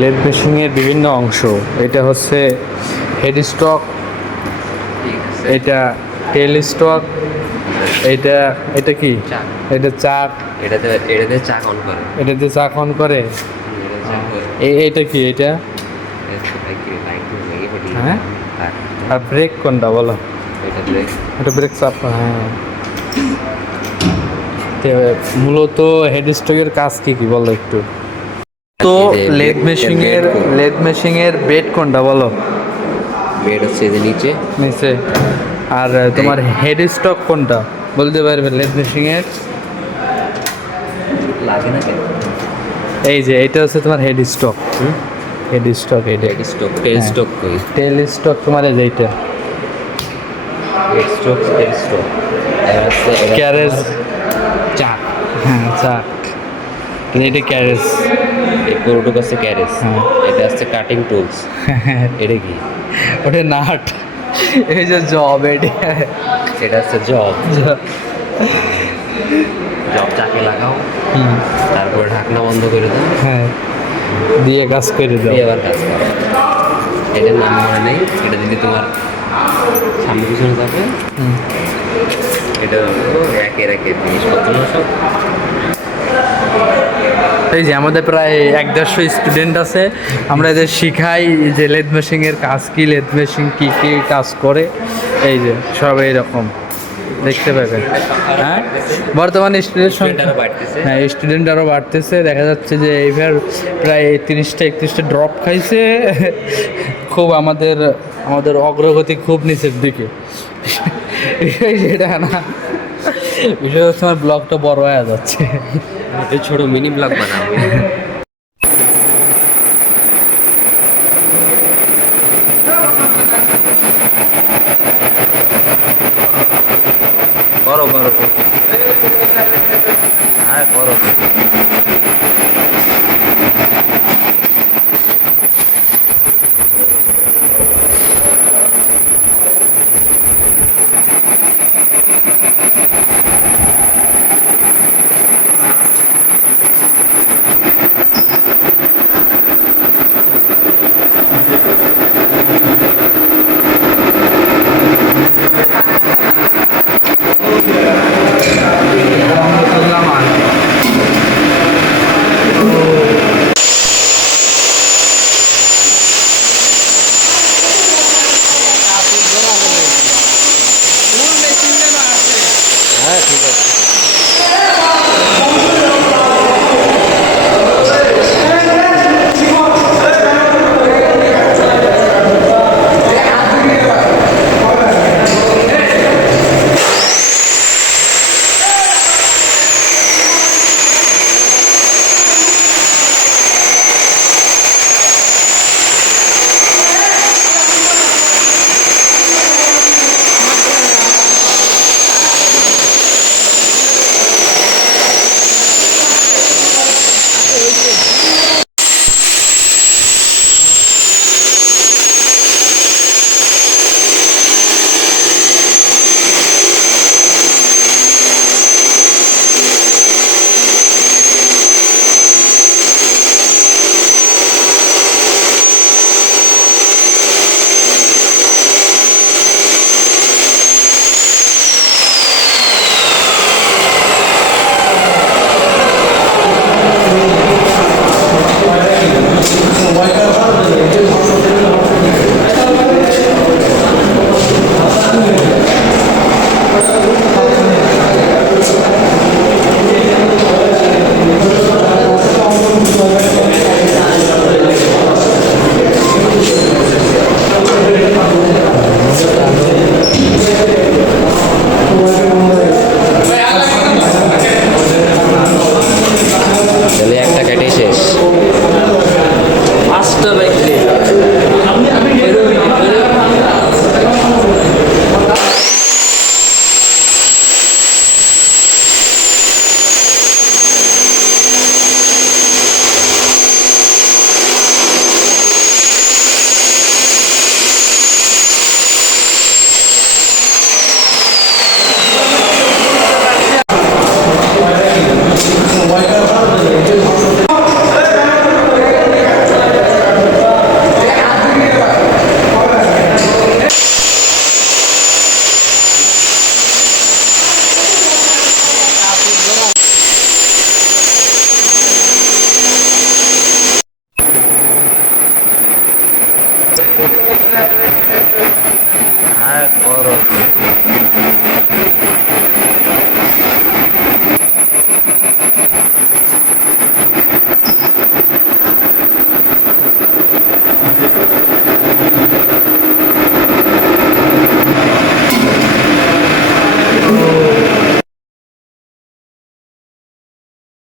Lathe মেশিনের বিভিন্ন অংশ। এটা হচ্ছে হেড স্টক, এটা টেল স্টক, এটা এটা কি, চাক। এটা চাক, এটাতে চাক অন করে। এটাতে চাক অন করে। এটা কি, এটা হ্যাঁ, আর ব্রেক কোনটা বলো? এটা ব্রেক চাপ, হ্যাঁ। তো মূলত হেড স্টকের কাজ কি কি বলো একটু। তো লেদ মেশিনের বেড কোনটা বলো? বেড হচ্ছে যে নিচে নিচে। আর তোমার হেড স্টক কোনটা বলতে পারবে লেদ মেশিনের? লাগে না কেন? এই যে এটা হচ্ছে তোমার হেড স্টক। হেড স্টক, এটা হেড স্টক, টেল স্টক কই? টেল স্টক তোমার এই যে এইটা হেড স্টক, টেল স্টক। ক্যারেজ। চাক। হ্যাঁ, চাক। এটা ক্যারেজ। এই পুরোটুক আছে ক্যারেজ। হ্যাঁ। এটা হচ্ছে কাটিং টুলস। এটা কি? ওটা নাট। এই যে জব, এটা এটা হচ্ছে জব। জব চাকে লাগাও, তারপর ঢাকনা বন্ধ করে দাও, হ্যাঁ, দিয়ে কাজ করে দাও। দিয়ে আবার কাজ করো। এটার নাম মনে নেই, এটা যদি তোমার সামনে পিছনে যাবে, এটা হলো একের একের জিনিসপত্র সব। এই যে আমাদের প্রায় 150 স্টুডেন্ট আছে, আমরা এদের শিখাই যে লেদ মেশিনের কাজ কি, লেদ মেশিন কী কী কাজ করে। এই যে সব এইরকম দেখতে পাবেন। হ্যাঁ, বর্তমানে স্টুডেন্ট সংখ্যা, আরো বাড়তেছে। হ্যাঁ স্টুডেন্ট আরও বাড়তেছে। দেখা যাচ্ছে যে এইবার প্রায় 30টা 31টা ড্রপ খাইছে। খুব আমাদের আমাদের অগ্রগতি খুব নিচের দিকে। সেটা না, বিষয় হচ্ছে আমার ব্লগটা বড় হয়ে যাচ্ছে। এই ছোট মিনি ব্লগ বানাও। করো করো, হ্যাঁ করো। और